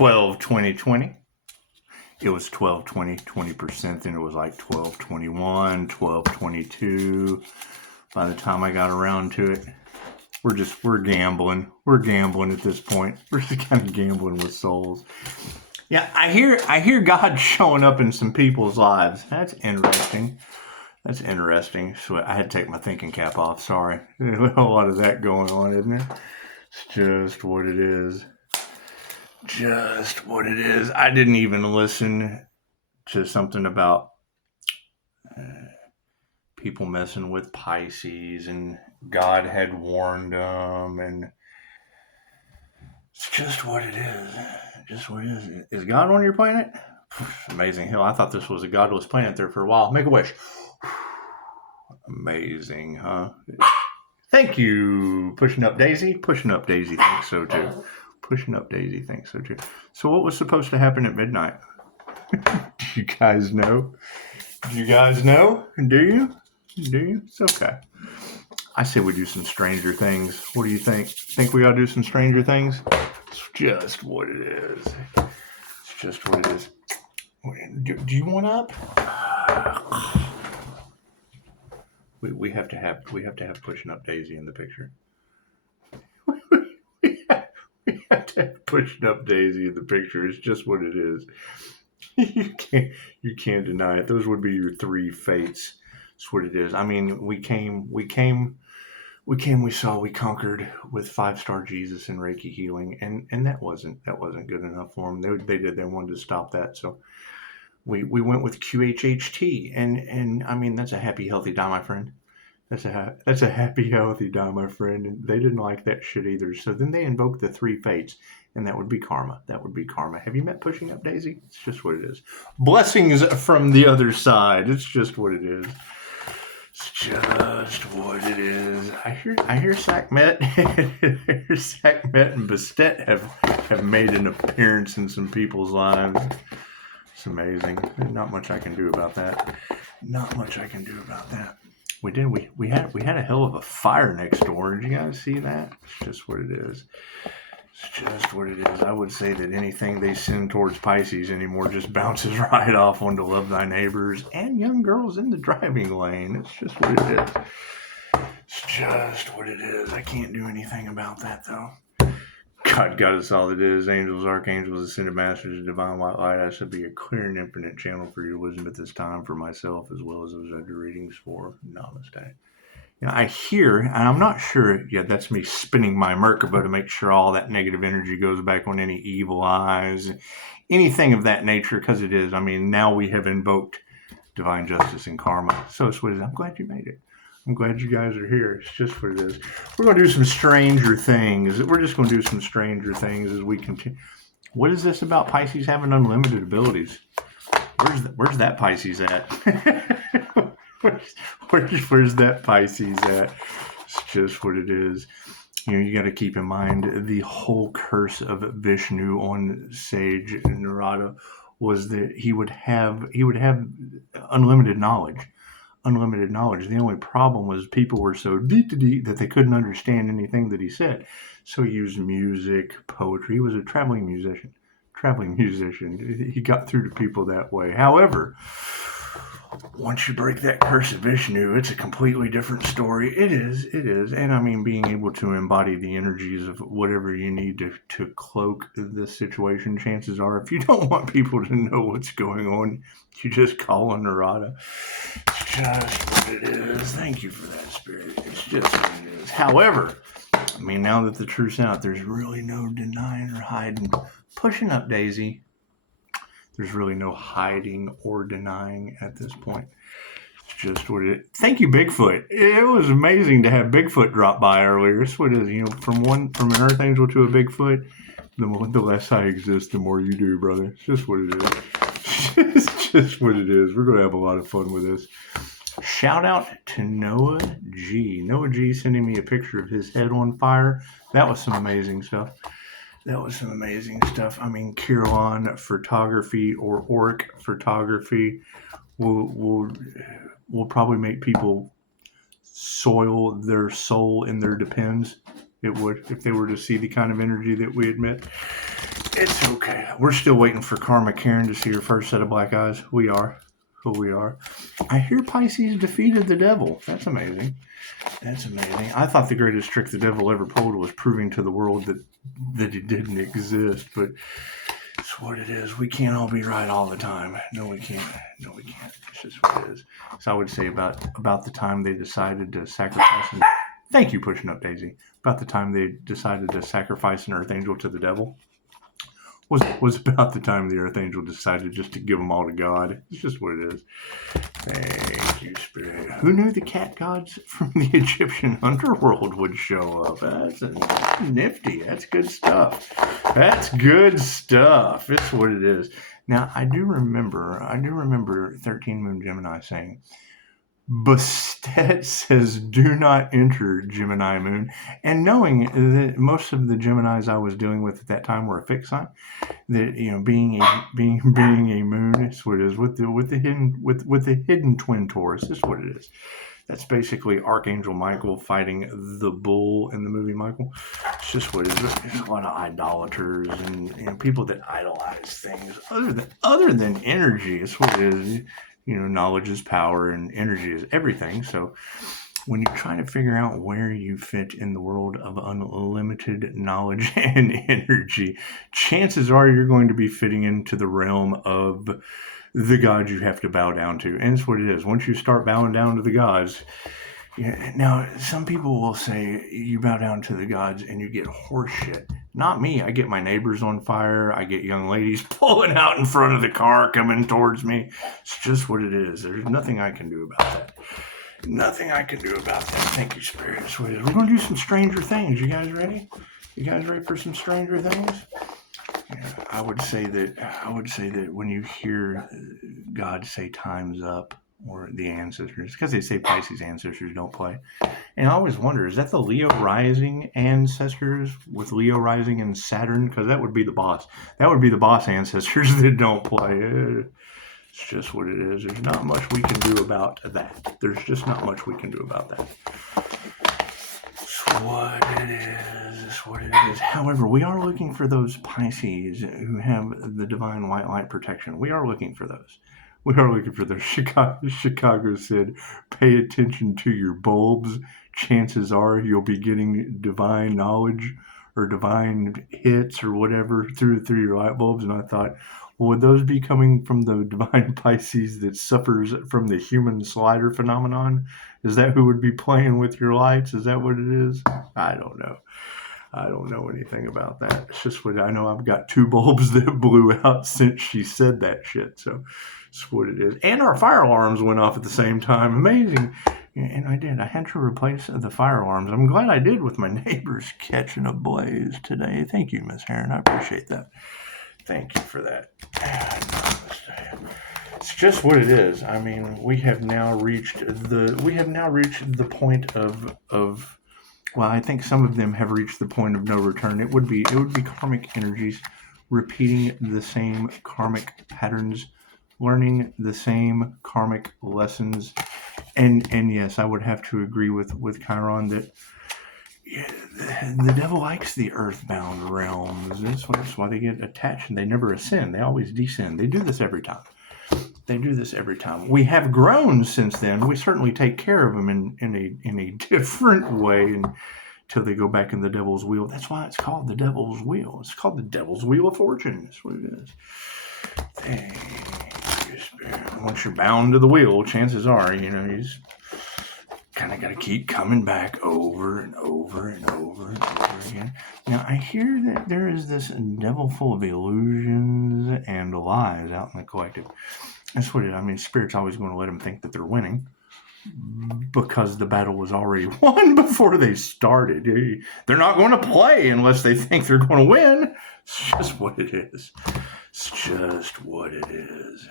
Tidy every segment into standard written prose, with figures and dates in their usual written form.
12-20-20. It was 12-20, 20%. Then it was like 12-21, 12-22. By the time I got around to it, we're gambling. We're gambling at this point. We're just kind of gambling with souls. Yeah, I hear God showing up in some people's lives. That's interesting. That's interesting. So I had to take my thinking cap off. Sorry. There's a lot of that going on, isn't there? It's just what it is. Just what it is. I didn't even listen to something about people messing with Pisces, and God had warned them, and it's just what it is. Just what it is. Is God on your planet? Amazing. Hell, I thought this was a godless planet there for a while. Make a wish. Amazing, huh? Thank you. Pushing up Daisy. Pushing up Daisy thinks so too. Pushing up Daisy thinks so too. So what was supposed to happen at midnight? Do you guys know? Do you guys know? Do you? Do you? It's okay. I say we do some Stranger Things. What do you think? Think we ought to do some Stranger Things? It's just what it is. It's just what it is. Do you want up? We have to have Pushing Up Daisy in the picture. we have to have Pushing Up Daisy in the picture. It's just what it is. You can't deny it. Those would be your three fates. That's what it is. I mean, we came, we saw, we conquered with 5-star Jesus and Reiki healing, and that wasn't good enough for them. They wanted to stop that. So we went with QHHT, and I mean, that's a happy, healthy die, my friend. That's a happy, healthy die, my friend. And they didn't like that shit either. So then they invoked the three fates, and that would be karma. That would be karma. Have you met Pushing Up Daisy? It's just what it is. Blessings from the other side. It's just what it is. It's just what it is. I hear Sackmet and Bastet have made an appearance in some people's lives. It's amazing. Not much I can do about that. Not much I can do about that. We had a hell of a fire next door. Did you guys see that? It's just what it is. It's just what it is. I would say that anything they send towards Pisces anymore just bounces right off onto Love Thy Neighbors and young girls in the driving lane. It's just what it is. It's just what it is. I can't do anything about that, though. God got us all it is. Angels, archangels, ascended masters, divine white light. I should be a clear and infinite channel for your wisdom at this time for myself as well as those I do readings for. Namaste. You know, I hear, and I'm not sure, yeah, that's me spinning my Merkaba to make sure all that negative energy goes back on any evil eyes, anything of that nature, because it is. I mean, now we have invoked divine justice and karma. So it's what it is. I'm glad you made it. I'm glad you guys are here. It's just what it is. We're going to do some stranger things. We're just going to do some stranger things as we continue. What is this about Pisces having unlimited abilities? Where's that Pisces at? Where's that Pisces at? It's just what it is. You know, you got to keep in mind the whole curse of Vishnu on Sage Narada was that he would have unlimited knowledge. Unlimited knowledge. The only problem was people were so deep that they couldn't understand anything that he said. So he used music, poetry. He was a traveling musician. He got through to people that way. However, once you break that curse of Vishnu, it's a completely different story. It is. And I mean, being able to embody the energies of whatever you need to cloak this situation, chances are, if you don't want people to know what's going on, you just call on Narada. It's just what it is. Thank you for that, Spirit. It's just what it is. However, I mean, now that the truth's out, there's really no denying or hiding. Pushing Up Daisy. There's really no hiding or denying at this point. It's just what it is. Thank you, Bigfoot. It was amazing to have Bigfoot drop by earlier. It's what it is. You know, from an Earth Angel to a Bigfoot, the less I exist, the more you do, brother. It's just what it is. It's just what it is. We're going to have a lot of fun with this. Shout out to Noah G. Noah G sending me a picture of his head on fire. That was some amazing stuff. I mean, Kiron photography or Orc photography will probably make people soil their soul in their depends. It would, if they were to see the kind of energy that we emit. It's okay. We're still waiting for Karma Karen to see her first set of black eyes. We are. Who we are. I hear Pisces defeated the devil. That's amazing. That's amazing. I thought the greatest trick the devil ever pulled was proving to the world that it didn't exist, but it's what it is. We can't all be right all the time. No, we can't. No, we can't. It's just what it is. So I would say about the time they decided to sacrifice. Thank you, pushing up Daisy. About the time they decided to sacrifice an Earth Angel to the devil was about the time the Earth Angel decided just to give them all to God. It's just what it is. Thank you, Spirit. Who knew the cat gods from the Egyptian underworld would show up? That's nifty. That's good stuff. That's good stuff. It's what it is. Now, I do remember 13 Moon Gemini saying, Bastet says, do not enter Gemini Moon. And knowing that most of the Geminis I was dealing with at that time were a fixed sign, that, you know, being a moon is what it is, with the hidden twin Taurus is what it is. That's basically Archangel Michael fighting the bull in the movie Michael. It's just what it is. There's a lot of idolaters and, you know, people that idolize things other than energy. It's what it is. You know, knowledge is power and energy is everything. So when you're trying to figure out where you fit in the world of unlimited knowledge and energy, chances are you're going to be fitting into the realm of the gods you have to bow down to. And it's what it is. Once you start bowing down to the gods, now some people will say you bow down to the gods and you get horse shit. Not me. I get my neighbors on fire. I get young ladies pulling out in front of the car coming towards me. It's just what it is. There's nothing I can do about that. Nothing I can do about that. Thank you, Spirit. It's what it is. We're going to do some Stranger Things. You guys ready? You guys ready for some Stranger Things? Yeah, I would say that when you hear God say time's up, or the ancestors, because they say Pisces ancestors don't play. And I always wonder, is that the Leo rising ancestors with Leo rising and Saturn? Because that would be the boss. That would be the boss ancestors that don't play. It's just what it is. There's not much we can do about that. There's just not much we can do about that. It's what it is. It's what it is. However, we are looking for those Pisces who have the divine white light protection. We are looking for those. We are looking for those. Chicago said, pay attention to your bulbs. Chances are you'll be getting divine knowledge or divine hits or whatever through your light bulbs. And I thought, well, would those be coming from the divine Pisces that suffers from the human slider phenomenon? Is that who would be playing with your lights? Is that what it is? I don't know. I don't know anything about that. It's just what I know. I've got 2 bulbs that blew out since she said that shit. So it's what it is. And our fire alarms went off at the same time. Amazing. And I did. I had to replace the fire alarms. I'm glad I did with my neighbors catching a blaze today. Thank you, Miss Heron. I appreciate that. Thank you for that. It's just what it is. I mean, we have now reached the point of well, I think some of them have reached the point of no return. It would be karmic energies repeating the same karmic patterns, learning the same karmic lessons. And yes, I would have to agree with Chiron that the devil likes the earthbound realms. That's why they get attached and they never ascend. They always descend. They do this every time. We have grown since then. We certainly take care of them in a different way until they go back in the devil's wheel. That's why it's called the devil's wheel. It's called the devil's wheel of fortune. That's what it is. Thank you, Spirit. Once you're bound to the wheel, chances are, you just kind of got to keep coming back over and over and over and over again. Now, I hear that there is this devil full of illusions and lies out in the collective. That's what it is. I mean, Spirit's always going to let them think that they're winning because the battle was already won before they started. They're not going to play unless they think they're going to win. It's just what it is. It's just what it is.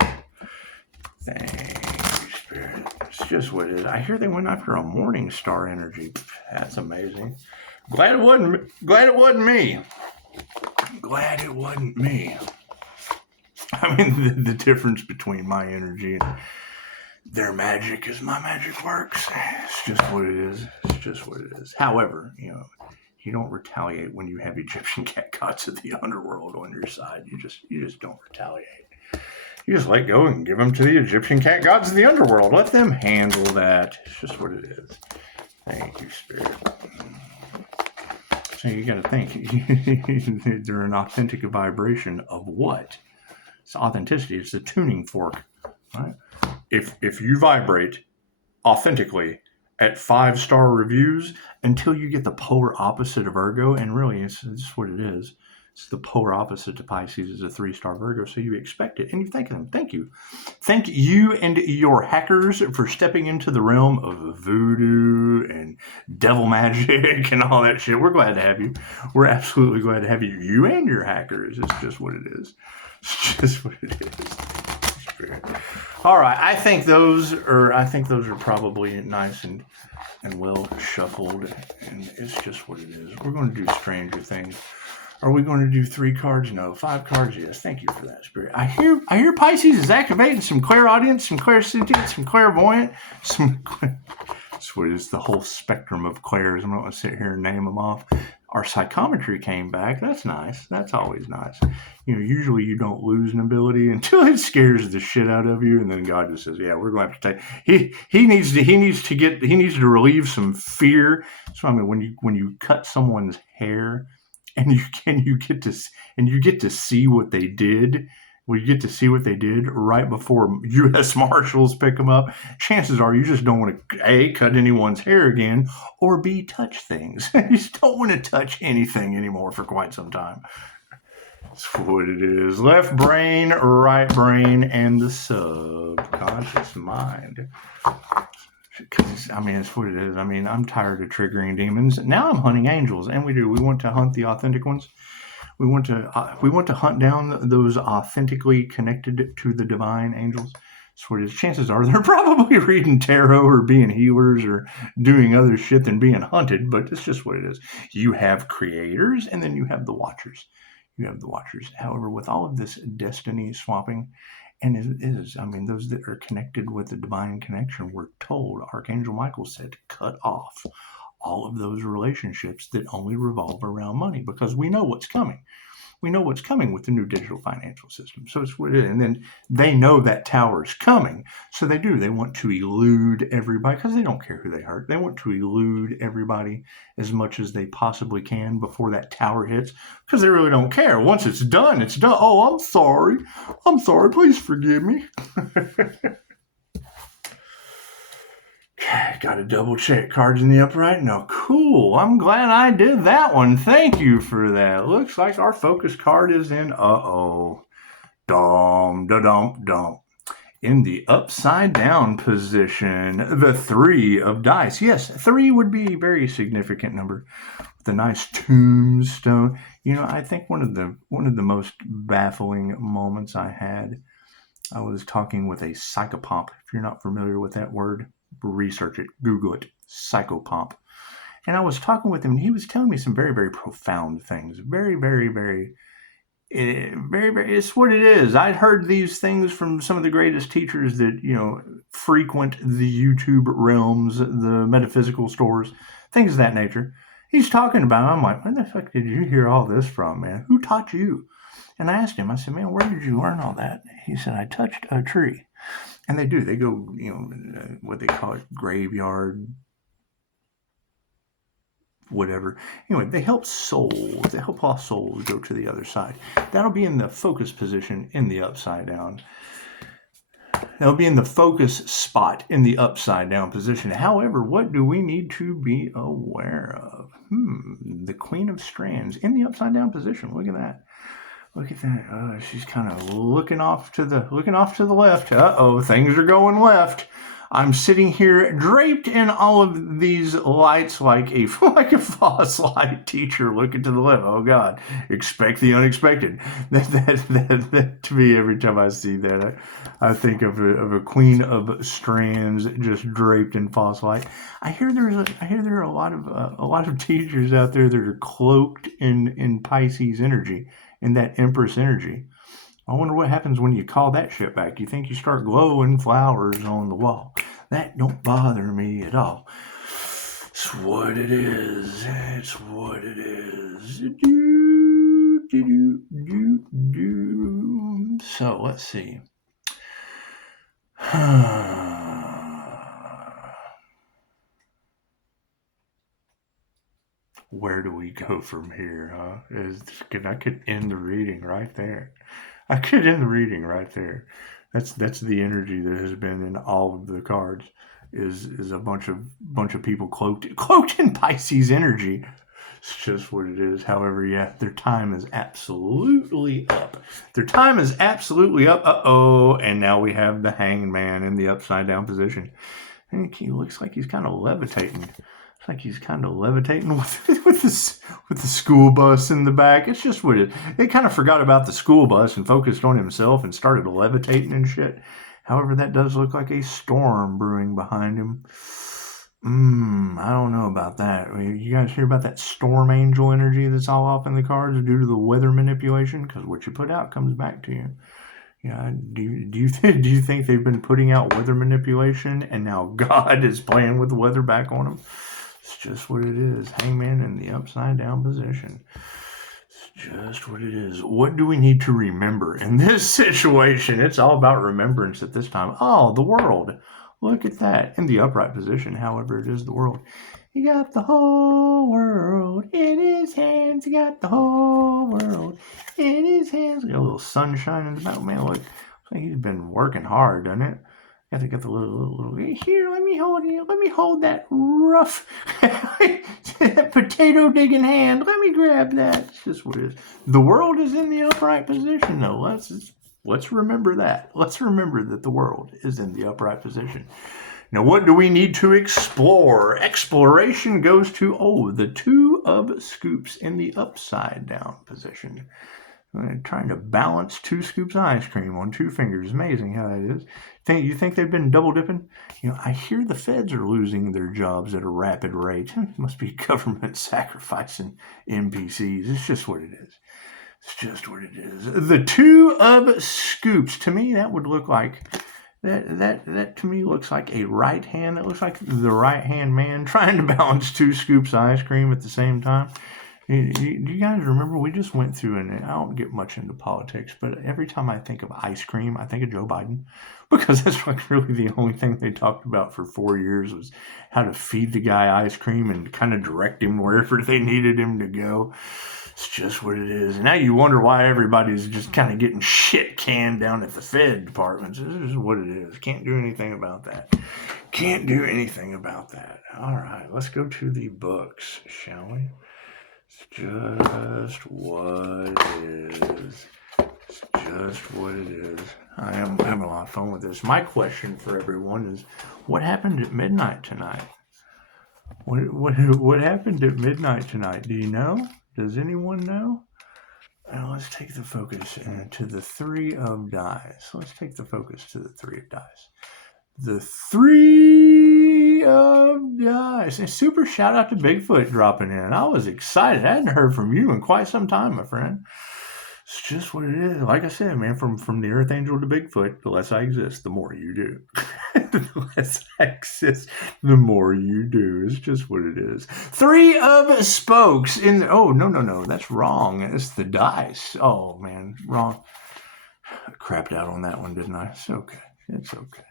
Thank you, Spirit. It's just what it is. I hear they went after a morning star energy. That's amazing. Glad it wasn't me. Glad it wasn't me. I mean, the difference between my energy and their magic is my magic works. It's just what it is. However, You don't retaliate when you have Egyptian cat gods of the underworld on your side. You just don't retaliate. You just let go and give them to the Egyptian cat gods of the underworld. Let them handle that. It's just what it is. Thank you, Spirit. So you got to think. They're an authentic vibration of what? It's authenticity. It's a tuning fork, right? If you vibrate authentically at 5-star reviews until you get the polar opposite of Virgo, and really it's what it is. It's the polar opposite to Pisces is a 3-star Virgo, so you expect it and you thank them. Thank you. Thank you and your hackers for stepping into the realm of voodoo and devil magic and all that shit. We're glad to have you. We're absolutely glad to have you. You and your hackers. It's just what it is. It's just what it is. All right, I think those are probably nice and well shuffled, and it's just what it is. We're going to do Stranger Things. Are we going to do 3 cards? No. 5 cards? Yes. Thank you for that, Spirit. I hear Pisces is activating some clairaudience, some clairsentient, some clairvoyant, that's what it is, the whole spectrum of clairs. I'm not going to sit here and name them off. Our psychometry came back. That's nice. That's always nice. Usually you don't lose an ability until it scares the shit out of you, and then God just says, "Yeah, we're going to have to take." He needs to relieve some fear. So I mean, when you cut someone's hair, and you get to see what they did. Well, you get to see what they did right before U.S. Marshals pick them up. Chances are you just don't want to A, cut anyone's hair again, or B, touch things. You just don't want to touch anything anymore for quite some time. That's what it is. Left brain, right brain, and the subconscious mind. Because, I mean, it's what it is. I mean, I'm tired of triggering demons. Now I'm hunting angels, and we want to hunt the authentic ones. We want to hunt down those authentically connected to the divine angels. That's what it is. Chances are they're probably reading tarot or being healers or doing other shit than being hunted, but it's just what it is. You have creators, and then you have the watchers. However, with all of this destiny swapping, and those that are connected with the divine connection, we're told, Archangel Michael said, cut off all of those relationships that only revolve around money, because we know what's coming. We know what's coming with the new digital financial system. So it's what it is. And then they know that tower is coming. So they do. They want to elude everybody because they don't care who they hurt. They want to elude everybody as much as they possibly can before that tower hits, because they really don't care. Once it's done, it's done. Oh, I'm sorry. Please forgive me. Got to double check cards in the upright. No, cool. I'm glad I did that one. Thank you for that. Looks like our focus card is in in the upside down position, the 3 of dice. Yes, 3 would be a very significant number. The nice tombstone. I think one of the most baffling moments I had, I was talking with a psychopomp. If you're not familiar with that word, research it, Google it, psychopomp. And I was talking with him, and he was telling me some very, very profound things. Very, very, very, very, very, it's what it is. I'd heard these things from some of the greatest teachers that, frequent the YouTube realms, the metaphysical stores, things of that nature. He's talking about, I'm like, where the fuck did you hear all this from, man? Who taught you? And I asked him, I said, man, where did you learn all that? He said, I touched a tree. And they do. They go, what they call it, graveyard, whatever. Anyway, they help souls. They help all souls go to the other side. That'll be in the focus position in the upside down. That'll be in the focus spot in the upside down position. However, what do we need to be aware of? The Queen of Strands in the upside down position. Look at that. Look at that. She's kind of looking off to the left. Things are going left. I'm sitting here draped in all of these lights like a false light teacher looking to the left. Oh God, expect the unexpected. That to me, every time I see that, I think of a Queen of Strands just draped in false light. I hear there are a lot of teachers out there that are cloaked in Pisces energy, in that Empress energy. I wonder what happens when you call that shit back. You think you start glowing flowers on the wall. That don't bother me at all. It's what it is. It's what it is. So let's see. Where do we go from here, huh? I could end the reading right there. That's the energy that has been in all of the cards. Is a bunch of people cloaked in Pisces energy. It's just what it is. However, yeah, their time is absolutely up. Uh-oh. And now we have the Hanged Man in the upside down position. And he looks like he's kind of levitating. It's like he's kind of levitating with the school bus in the back. It's just what it is. They kind of forgot about the school bus and focused on himself and started levitating and shit. However, that does look like a storm brewing behind him. I don't know about that. You guys hear about that storm angel energy that's all off in the cards due to the weather manipulation? Because what you put out comes back to you. Yeah. Do you think they've been putting out weather manipulation and now God is playing with the weather back on them? It's just what it is. Hangman in the upside down position. It's just what it is. What do we need to remember in this situation? It's all about remembrance at this time. Oh, the world. Look at that. In the upright position, however, it is the world. He got the whole world in his hands. He got the whole world in his hands. Got a little sunshine in the back. Man, look. Looks like he's been working hard, doesn't it? Got the little. Here, let me hold you. Let me hold that rough that potato digging hand. Let me grab that. It's just what it is. The world is in the upright position, though. Let's remember that. Let's remember that the world is in the upright position. Now, what do we need to explore? Exploration goes to, the Two of Scoops in the upside down position. Trying to balance 2 scoops of ice cream on 2 fingers. Amazing how that is. You think they've been double dipping? I hear the feds are losing their jobs at a rapid rate. It must be government sacrificing NPCs. It's just what it is. It's just what it is. The Two of Scoops. To me, that would look like that to me looks like a right hand. That looks like the right hand man trying to balance 2 scoops of ice cream at the same time. Do you guys remember we just went through, and I don't get much into politics, but every time I think of ice cream, I think of Joe Biden, because that's like really the only thing they talked about for 4 years was how to feed the guy ice cream and kind of direct him wherever they needed him to go. It's just what it is. And now you wonder why everybody's just kind of getting shit canned down at the Fed departments. This is what it is. Can't do anything about that. Can't do anything about that. All right, let's go to the books, shall we? It's just what it is. It's just what it is. I am having a lot of fun with this. My question for everyone is, what happened at midnight tonight? What happened at midnight tonight? Do you know? Does anyone know? Now let's take the focus to the 3 of dice. Let's take the focus to the 3 of dice. The 3 of dice. A super shout out to Bigfoot dropping in. I was excited. I hadn't heard from you in quite some time, my friend. It's just what it is. Like I said, man, from the Earth Angel to Bigfoot, the less I exist, the more you do. The less I exist, the more you do. It's just what it is. 3 of spokes in the, no, that's wrong. It's the dice. Oh, man, wrong. I crapped out on that one, didn't I? It's okay. It's okay.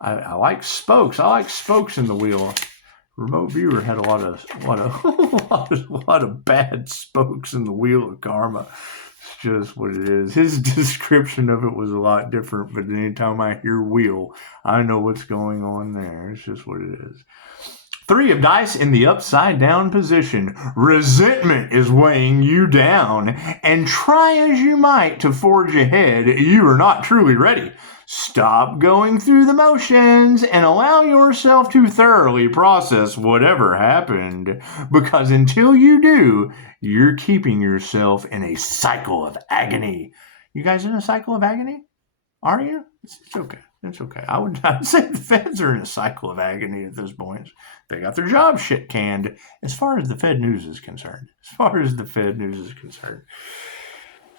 I like spokes. I like spokes in the wheel. Remote viewer had a lot of bad spokes in the wheel of karma. It's just what it is. His description of it was a lot different, but anytime I hear wheel, I know what's going on there. It's just what it is. 3 of dice in the upside down position. Resentment is weighing you down, and try as you might to forge ahead, you are not truly ready. Stop going through the motions and allow yourself to thoroughly process whatever happened, because until you do, you're keeping yourself in a cycle of agony. You guys in a cycle of agony? Are you? It's okay. It's okay. I'd say the feds are in a cycle of agony at this point. They got their job shit canned as far as the Fed news is concerned. It's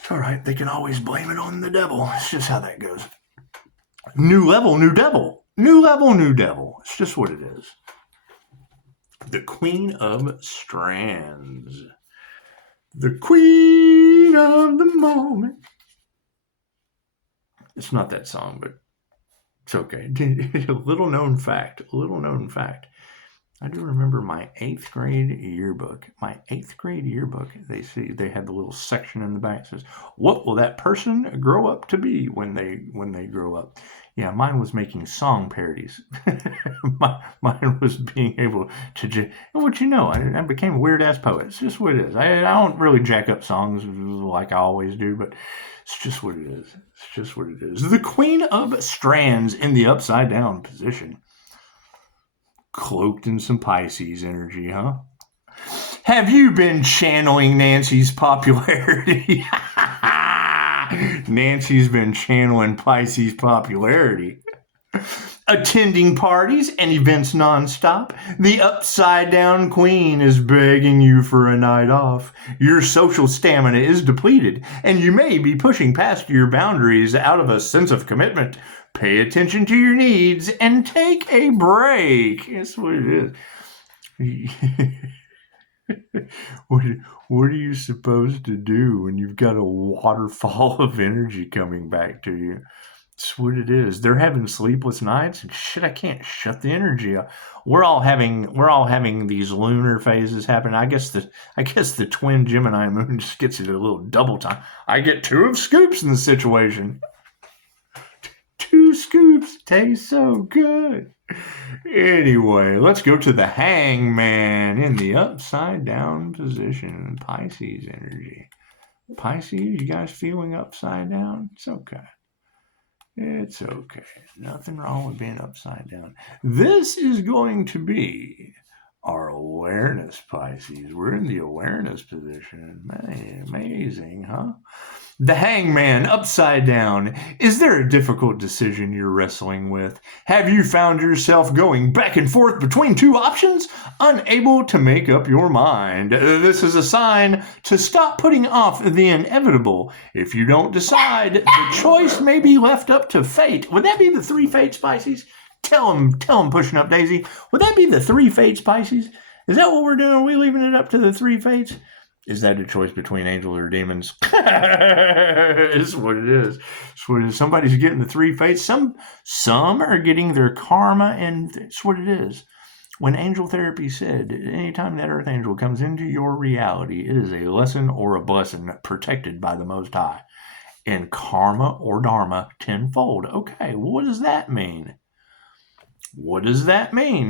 all right. They can always blame it on the devil. It's just how that goes. New level, new devil. New level, new devil. It's just what it is. The Queen of Strands. The Queen of the Moment. It's not that song, but it's okay. A little known fact. I do remember my 8th grade yearbook. They had the little section in the back that says, "What will that person grow up to be when they grow up?" Yeah, mine was making song parodies. Mine was being able to I became a weird ass poet. It's just what it is. I don't really jack up songs like I always do, but it's just what it is. The Queen of Strands in the upside down position. Cloaked in some Pisces energy, huh? Have you been channeling Nancy's popularity? Nancy's been channeling Pisces popularity. Attending parties and events nonstop, the upside down queen is begging you for a night off. Your social stamina is depleted, and you may be pushing past your boundaries out of a sense of commitment. Pay attention to your needs and take a break. That's what it is. What are you supposed to do when you've got a waterfall of energy coming back to you? That's what it is. They're having sleepless nights and shit. I can't shut the energy up. We're all having these lunar phases happen. I guess the twin Gemini moon just gets it a little double time. I get 2 of scoops in the situation. 2 scoops taste so good. Anyway, let's go to the Hangman in the upside down position. Pisces energy. Pisces, you guys feeling upside down? It's okay. It's okay. Nothing wrong with being upside down. This is going to be our awareness, Pisces. We're in the awareness position. Man, amazing, huh? The Hangman, upside down. Is there a difficult decision you're wrestling with? Have you found yourself going back and forth between 2 options, unable to make up your mind? This is a sign to stop putting off the inevitable. If you don't decide, the choice may be left up to fate. Would that be the 3 fates, Pisces? Tell them, pushing up Daisy. Would that be the 3 fates, Pisces? Is that what we're doing? Are we leaving it up to the 3 fates? Is that a choice between angels or demons? It's what it is. It's what it is. Somebody's getting the 3 fates. Some are getting their karma, and it's what it is. When angel therapy said, anytime that earth angel comes into your reality, it is a lesson or a blessing protected by the Most High. And karma or dharma tenfold. Okay, what does that mean? What does that mean?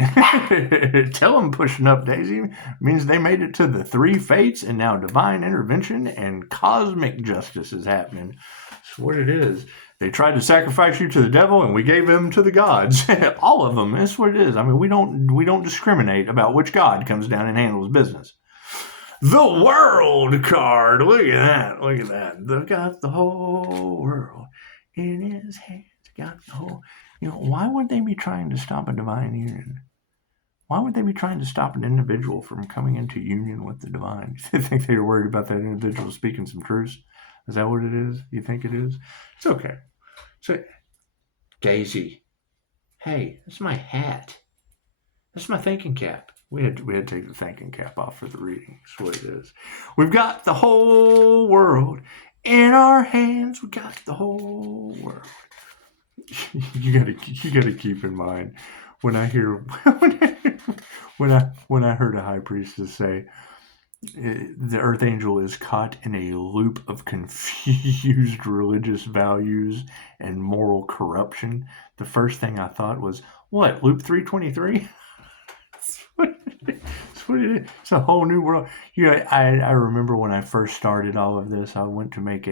Tell them, pushing up Daisy. Means they made it to the 3 fates, and now divine intervention and cosmic justice is happening. That's what it is. They tried to sacrifice you to the devil, and we gave them to the gods. All of them. That's what it is. I mean, we don't discriminate about which god comes down and handles business. The World card. Look at that. They've got the whole world in his hands. Got the whole. Why would they be trying to stop a divine union? Why would they be trying to stop an individual from coming into union with the divine? Do you think they were worried about that individual speaking some truths? Is that what it is? You think it is? It's okay. So, Daisy, hey, that's my hat. That's my thinking cap. We had to take the thinking cap off for the reading. That's what it is. We've got the whole world in our hands. We got the whole world. You gotta keep in mind when I hear when I heard a high priestess say the earth angel is caught in a loop of confused religious values and moral corruption. The first thing I thought was, what, loop 323? That's what it is. It's a whole new world. I remember when I first started all of this, I went to make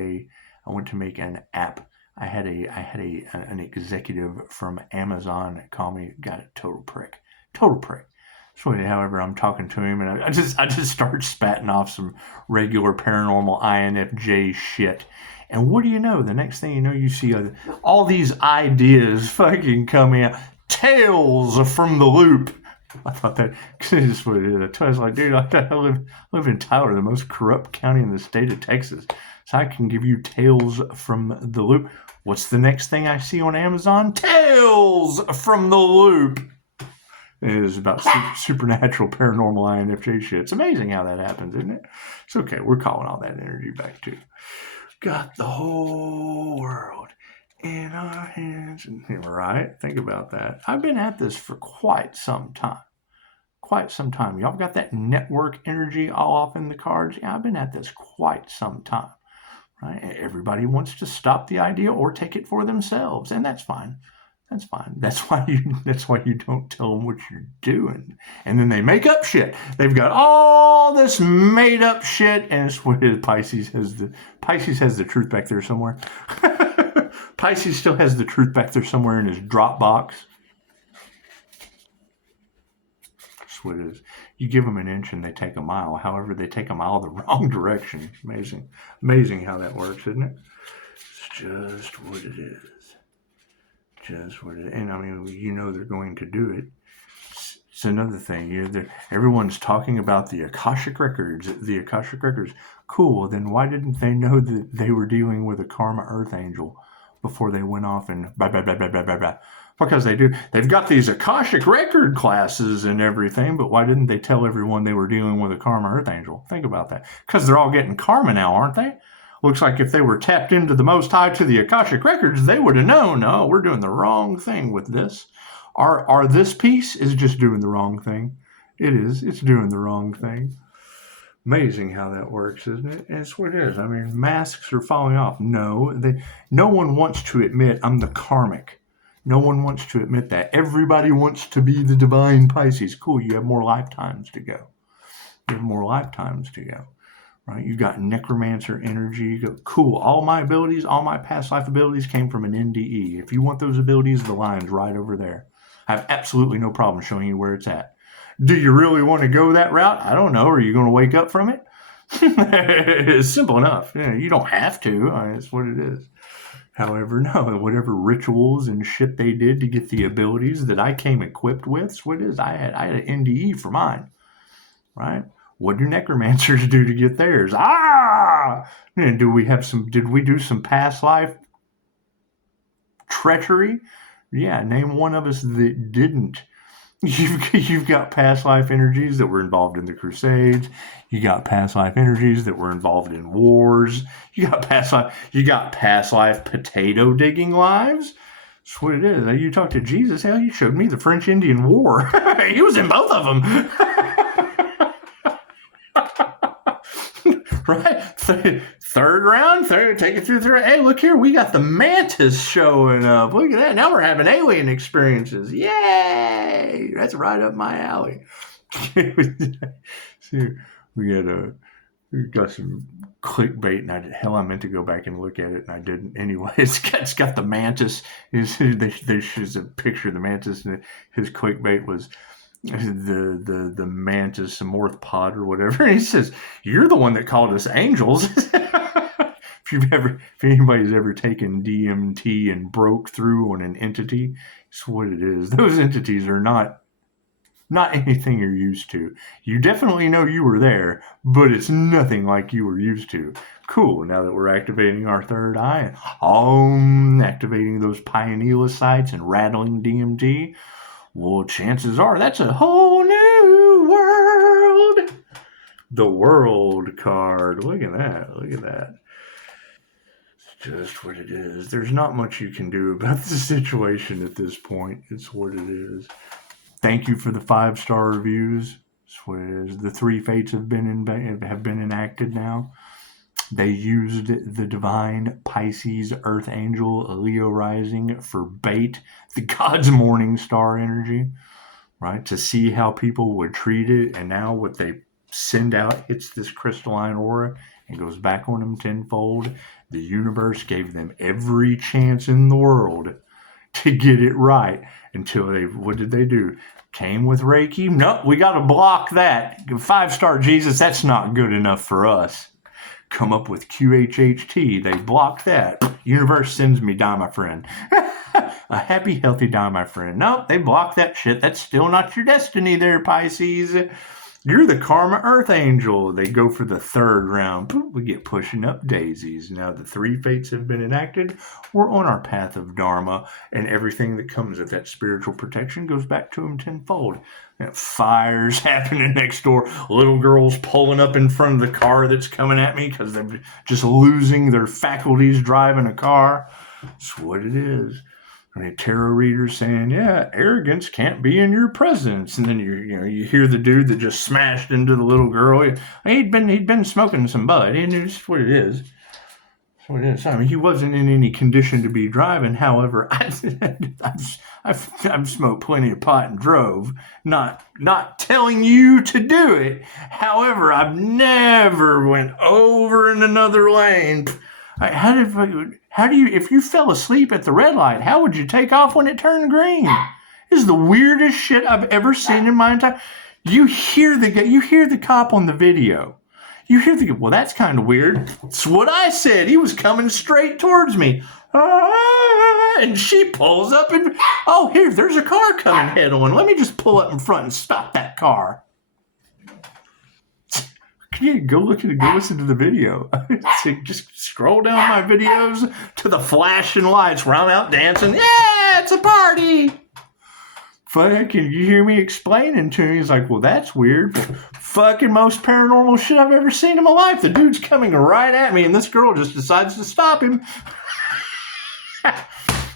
an app. I had an executive from Amazon call me, got a total prick. So, however, I'm talking to him, and I just start spatting off some regular paranormal INFJ shit. And what do you know? The next thing you know, you see all these ideas fucking coming out. Tales from the loop. I thought that is what it is. I was like, dude, I live in Tyler, the most corrupt county in the state of Texas. So I can give you tales from the loop. What's the next thing I see on Amazon? Tales from the loop. It is about supernatural, paranormal, INFJ shit. It's amazing how that happens, isn't it? It's okay. We're calling all that energy back too. Got the whole world in our hands. Right? Think about that. I've been at this for quite some time. Quite some time. Y'all got that network energy all off in the cards? Yeah, I've been at this quite some time. Right? Everybody wants to stop the idea or take it for themselves, and that's fine. That's fine. That's why you don't tell them what you're doing. And then they make up shit. They've got all this made up shit, and it's what Pisces has the truth back there somewhere. Pisces still has the truth back there somewhere in his Dropbox. That's what it is. You give them an inch and they take a mile. However, they take a mile the wrong direction. Amazing how that works, isn't it? It's just what it is. And I mean, they're going to do it. It's another thing. Everyone's talking about the Akashic Records. The Akashic Records. Cool. Then why didn't they know that they were dealing with a karma earth angel before they went off and blah, blah, blah, blah, blah, blah, blah? Because they do. They've got these Akashic Record classes and everything, but why didn't they tell everyone they were dealing with a karma earth angel? Think about that. Because they're all getting karma now, aren't they? Looks like if they were tapped into the Most High to the Akashic Records, they would have known, no, we're doing the wrong thing with this. Our this piece is just doing the wrong thing. It is. It's doing the wrong thing. Amazing how that works, isn't it? It's what it is. I mean, masks are falling off. No one wants to admit I'm the karmic. No one wants to admit that. Everybody wants to be the divine Pisces. Cool, you have more lifetimes to go. Right? You've got necromancer energy. You go, cool. All my abilities, all my past life abilities came from an NDE. If you want those abilities, the line's right over there. I have absolutely no problem showing you where it's at. Do you really want to go that route? I don't know. Are you going to wake up from it? It's simple enough. You don't have to. It's what it is. However, no, whatever rituals and shit they did to get the abilities that I came equipped with, it's what it is. I had an NDE for mine. Right? What do necromancers do to get theirs? And did we do some past life treachery? Yeah, name one of us that didn't. You've got past life energies that were involved in the Crusades. You got past life energies that were involved in wars. You got past life potato digging lives. That's what it is. You talk to Jesus, hell, he showed me the French Indian War. He was in both of them. Right? Third round, take it through third. Hey, look here, we got the mantis showing up. Look at that. Now we're having alien experiences. Yay! That's right up my alley. See, we got some clickbait, and I meant to go back and look at it, and I didn't. Anyway, it's got the mantis. There's a picture of the mantis, and his clickbait was the mantis orthopod or whatever. And he says, "You're the one that called us angels." If anybody's ever taken DMT and broke through on an entity, it's what it is. Those entities are not anything you're used to. You definitely know you were there, but it's nothing like you were used to. Cool. Now that we're activating our third eye, activating those pineal sites and rattling DMT, well, chances are that's a whole new world. The World card. Look at that. Just what it is. There's not much you can do about the situation at this point. It's what it is. Thank you for the 5-star reviews. It's what it is. The 3 fates have been enacted now. They used the divine Pisces Earth Angel Leo rising for bait, the God's morning star energy, right? To see how people would treat it, and now what they send out hits this crystalline aura and goes back on them tenfold. The universe gave them every chance in the world to get it right until what did they do? Came with Reiki? Nope, we got to block that. 5-star Jesus, that's not good enough for us. Come up with QHHT, they blocked that. Universe sends me die, my friend. A happy, healthy die, my friend. Nope, they blocked that shit. That's still not your destiny there, Pisces. You're the Karma Earth Angel. They go for the third round. We get pushing up daisies. Now the 3 fates have been enacted. We're on our path of Dharma, and everything that comes with that spiritual protection goes back to them tenfold. Fires happening next door. Little girls pulling up in front of the car that's coming at me because they're just losing their faculties driving a car. That's what it is. I mean, tarot readers saying, "Yeah, arrogance can't be in your presence," and then you hear the dude that just smashed into the little girl. He'd been smoking some bud. And it's what it is. It's what it is. I mean, he wasn't in any condition to be driving. However, I've smoked plenty of pot and drove. Not telling you to do it. However, I've never went over in another lane. How do you, if you fell asleep at the red light, how would you take off when it turned green? This is the weirdest shit I've ever seen in my entire. You hear the cop on the video. Well, that's kind of weird. It's what I said. He was coming straight towards me. And she pulls up and, oh, there's a car coming head on. Let me just pull up in front and stop that car. Yeah, go listen to the video. Just scroll down my videos to the flashing lights where I'm out dancing. Yeah, it's a party. Fucking, you hear me explaining to me? He's like, well, that's weird. Fucking most paranormal shit I've ever seen in my life. The dude's coming right at me, and this girl just decides to stop him.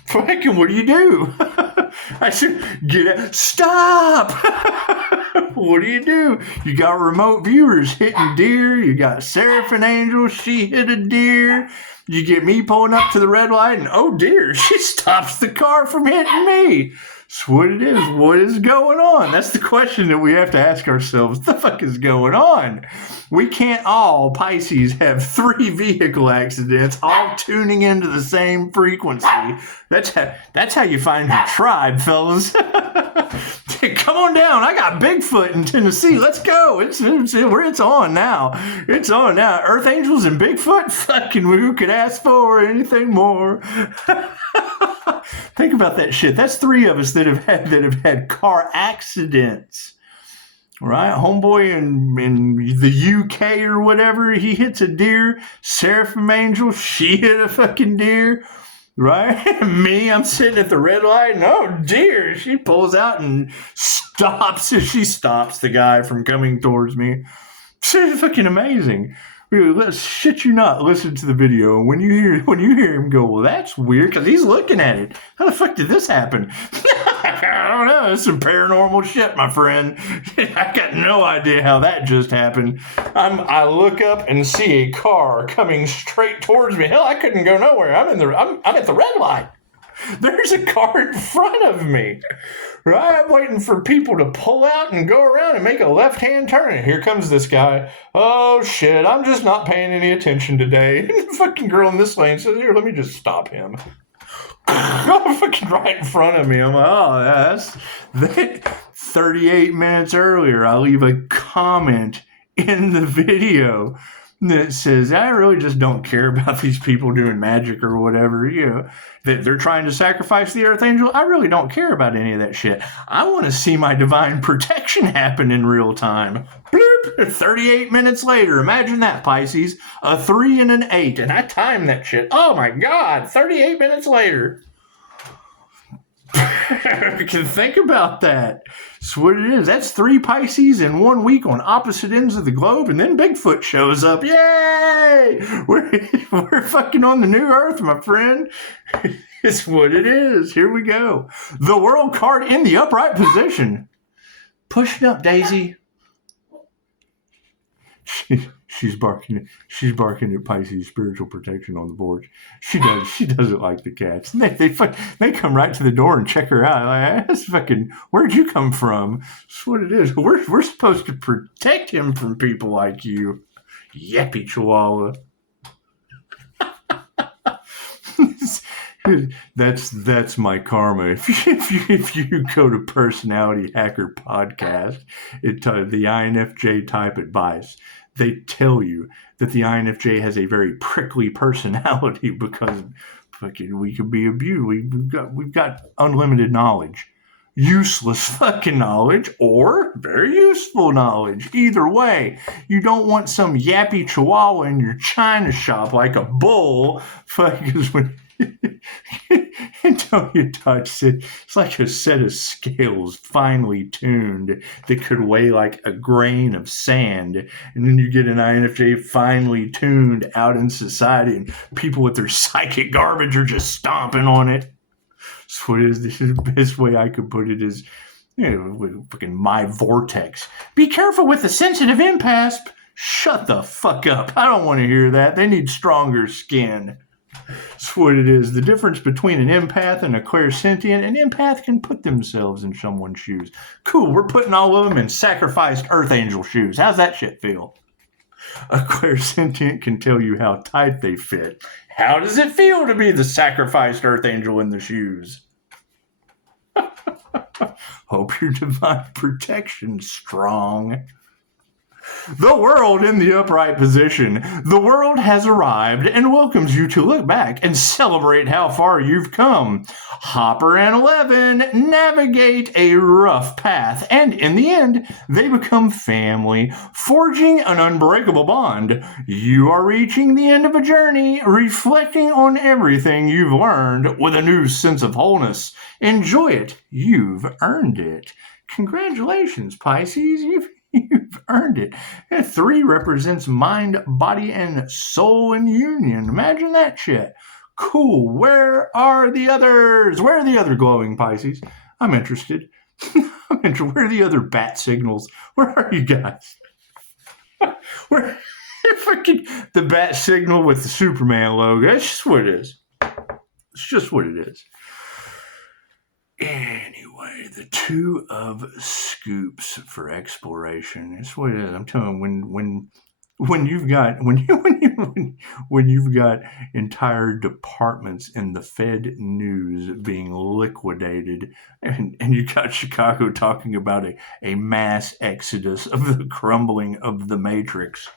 Fucking, what do you do? I said, get out. Stop! What do? You got remote viewers hitting deer. You got Seraphim Angel. She hit a deer. You get me pulling up to the red light, and oh dear, she stops the car from hitting me. That's what it is. What is going on? That's the question that we have to ask ourselves. What the fuck is going on? We can't all, Pisces, have 3 vehicle accidents all tuning into the same frequency. That's how you find your tribe, fellas. Come on down. I got Bigfoot in Tennessee. Let's go. It's on now. It's on now. Earth Angels and Bigfoot? Fucking who could ask for anything more? Think about that shit. That's 3 of us that have had car accidents. Right? Homeboy in the UK or whatever, he hits a deer. Seraphim Angel, she hit a fucking deer. Right? Me, I'm sitting at the red light, and oh dear, she pulls out and stops. She stops the guy from coming towards me. It's fucking amazing. Let's shit you not. Listen to the video, and when you hear him go, well, that's weird, because he's looking at it. How the fuck did this happen? I don't know. It's some paranormal shit, my friend. I got no idea how that just happened. I look up and see a car coming straight towards me. Hell, I couldn't go nowhere. I'm at the red light. There's a car in front of me. Right? I'm waiting for people to pull out and go around and make a left-hand turn. And here comes this guy. Oh, shit. I'm just not paying any attention today. And the fucking girl in this lane says, here, let me just stop him. Fucking right in front of me. I'm like, oh, that's that. 38 minutes earlier, I leave a comment in the video that says, I really just don't care about these people doing magic or whatever, that they're trying to sacrifice the Earth Angel. I really don't care about any of that shit. I want to see my divine protection happen in real time. Bloop! 38 minutes later, imagine that, Pisces. A 3 and an 8, and I timed that shit. Oh my God, 38 minutes later. You can think about that. That's what it is. That's 3 Pisces in 1 week on opposite ends of the globe, and then Bigfoot shows up. Yay! We're fucking on the new Earth, my friend. It's what it is. Here we go. The World card in the upright position. Push it up, Daisy. She's barking at Pisces' spiritual protection on the board. She doesn't like the cats. They come right to the door and check her out. Like, that's fucking, where'd you come from? That's what it is. We're supposed to protect him from people like you. Yappy Chihuahua. That's my karma. If you go to Personality Hacker Podcast, the INFJ type advice, they tell you that the INFJ has a very prickly personality because fucking we could be abused. We've got unlimited knowledge. useless fucking knowledge or very useful knowledge. Either way, you don't want some yappy chihuahua in your china shop like a bull. Because when Antonio Dodge said it's like a set of scales finely tuned that could weigh like a grain of sand, and then you get an INFJ finely tuned out in society, and people with their psychic garbage are just stomping on it. So what is the best way I could put it is, fucking my vortex. Be careful with the sensitive empath. Shut the fuck up. I don't want to hear that. They need stronger skin. That's what it is. The difference between an empath and a clairsentient, an empath can put themselves in someone's shoes. Cool, we're putting all of them in sacrificed earth angel shoes. How's that shit feel? A clairsentient can tell you how tight they fit. How does it feel to be the sacrificed earth angel in the shoes? Hope your divine protection's strong. The world in the upright position. The world has arrived and welcomes you to look back and celebrate how far you've come. Hopper and 11 navigate a rough path, and in the end, they become family, forging an unbreakable bond. You are reaching the end of a journey, reflecting on everything you've learned with a new sense of wholeness. Enjoy it. You've earned it. Congratulations, Pisces. You've earned it. 3 represents mind, body, and soul in union. Imagine that shit. Cool. Where are the others? Where are the other glowing Pisces? I'm interested. Where are the other bat signals? Where are you guys? Where fucking the bat signal with the Superman logo? That's just what it is. It's just what it is. Anyway, the 2 of scoops for exploration. It's what it is. I'm telling you, when you've got entire departments in the Fed news being liquidated, and you got Chicago talking about a mass exodus of the crumbling of the matrix.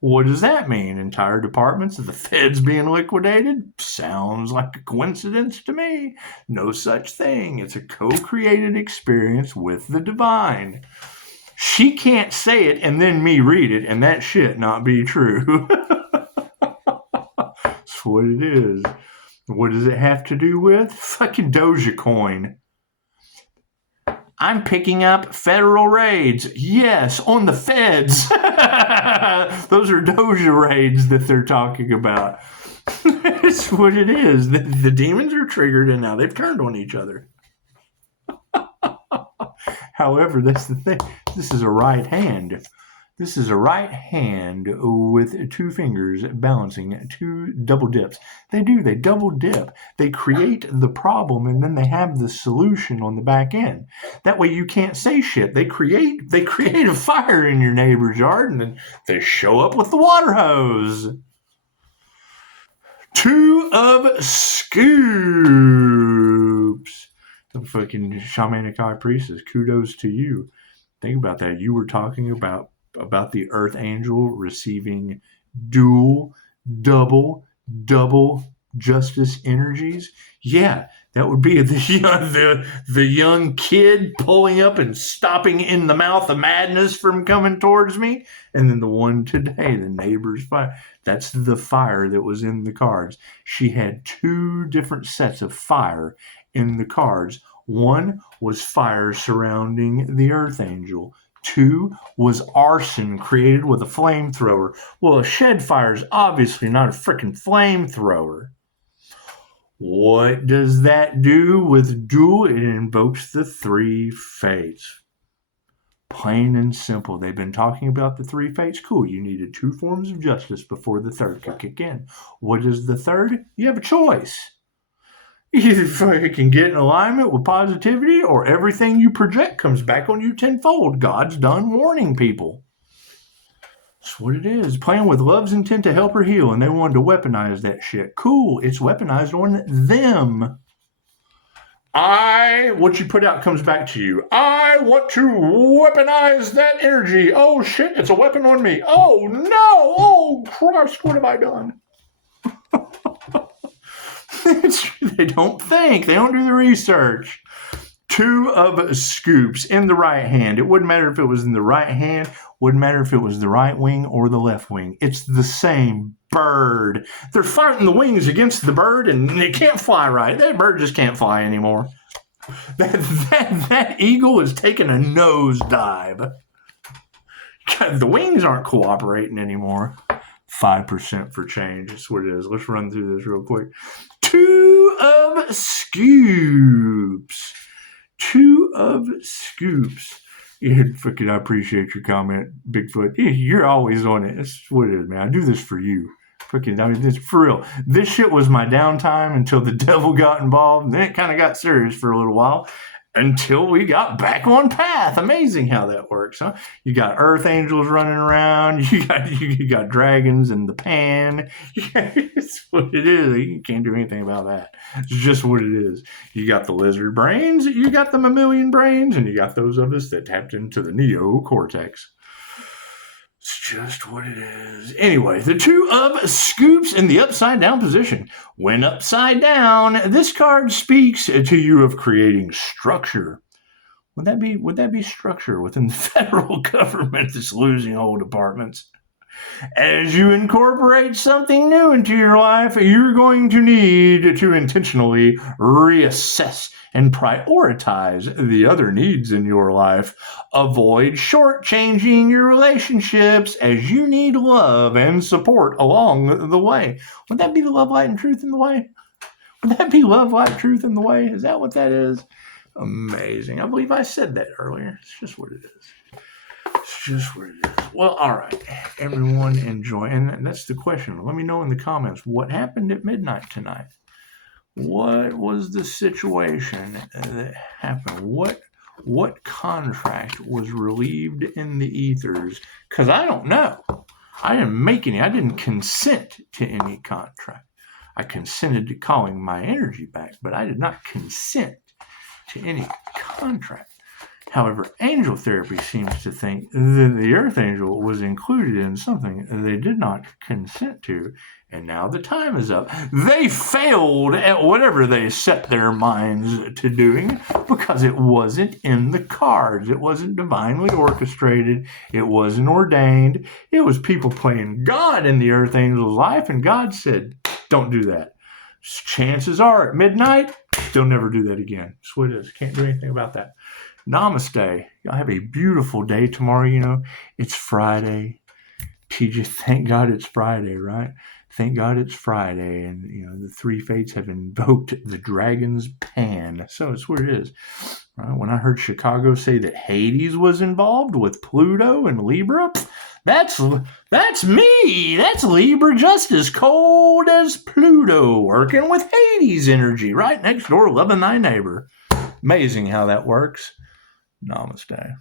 What does that mean? Entire departments of the Feds being liquidated? Sounds like a coincidence to me. No such thing. It's a co-created experience with the divine. She can't say it and then me read it and that shit not be true. That's what it is. What does it have to do with? Fucking Dogecoin. I'm picking up federal raids. Yes, on the feds. Those are Doja raids that they're talking about. It's what it is. The demons are triggered and now they've turned on each other. However, that's the thing. This is a right hand. This is a right hand with 2 fingers balancing 2 double dips. They double dip. They create the problem and then they have the solution on the back end. That way you can't say shit. They create a fire in your neighbor's yard and then they show up with the water hose. 2 of scoops. The fucking shamanic high priestess. Kudos to you. Think about that. You were talking about the earth angel receiving double justice energies. Yeah, that would be the young kid pulling up and stopping in the mouth of madness from coming towards me. And then the one today, the neighbor's fire. That's the fire that was in the cards. She had 2 different sets of fire in the cards. One was fire surrounding the earth angel. 2 was arson created with a flamethrower. Well, a shed fire is obviously not a freaking flamethrower. What does that do with dual? It invokes the 3 fates. Plain and simple. They've been talking about the 3 fates. Cool. You needed 2 forms of justice before the 3rd could kick in. What is the 3rd? You have a choice. Either you can get in alignment with positivity or everything you project comes back on you tenfold. God's done warning people. That's what it is. Playing with love's intent to help her heal, and they wanted to weaponize that shit. Cool. It's weaponized on them. What you put out comes back to you. I want to weaponize that energy. Oh shit, it's a weapon on me. Oh no. Oh Christ, what have I done? They don't think. They don't do the research. 2 of scoops in the right hand. It wouldn't matter if it was in the right hand, wouldn't matter if it was the right wing or the left wing. It's the same bird. They're fighting the wings against the bird, and it can't fly right. That bird just can't fly anymore. That eagle is taking a nosedive. The wings aren't cooperating anymore. 5% for change. That's what it is. Let's run through this real quick. 2 of scoops. 2 of scoops. Yeah, fucking, I appreciate your comment, Bigfoot. You're always on it. That's what it is, man. I do this for you. Fucking, I mean, this for real. This shit was my downtime until the devil got involved. And then it kind of got serious for a little while until we got back on path. Amazing how that works, huh? You got earth angels running around. You got dragons in the pan. It's what it is. You can't do anything about that. It's just what it is. You got the lizard brains. You got the mammalian brains. And you got those of us that tapped into the neocortex. It's just what it is. Anyway, the 2 of scoops in the upside down position. When upside down, this card speaks to you of creating structure. Would that be structure within the federal government that's losing old departments? As you incorporate something new into your life, you're going to need to intentionally reassess and prioritize the other needs in your life. Avoid shortchanging your relationships as you need love and support along the way. Would that be the love, light, and truth in the way? Would that be love, light, truth in the way? Is that what that is? Amazing. I believe I said that earlier. It's just what it is. It's just what it is. Well, all right. Everyone enjoy. And that's the question. Let me know in the comments what happened at midnight tonight. What was the situation that happened? What contract was relieved in the ethers? Because I don't know. I didn't make any. I didn't consent to any contract. I consented to calling my energy back, but I did not consent to any contract. However, angel therapy seems to think that the earth angel was included in something they did not consent to, and now the time is up. They failed at whatever they set their minds to doing because it wasn't in the cards. It wasn't divinely orchestrated. It wasn't ordained. It was people playing God in the earth angel's life, and God said, don't do that. Chances are at midnight, they'll never do that again. That's what it is. Can't do anything about that. Namaste. Y'all have a beautiful day tomorrow. You know, it's Friday. TJ, thank God it's Friday, right? Thank God it's Friday. And, you know, the 3 fates have invoked the dragon's pan. So it's where it is. When I heard Chicago say that Hades was involved with Pluto and Libra, that's me. That's Libra just as cold as Pluto, working with Hades energy right next door, loving thy neighbor. Amazing how that works. Namaste.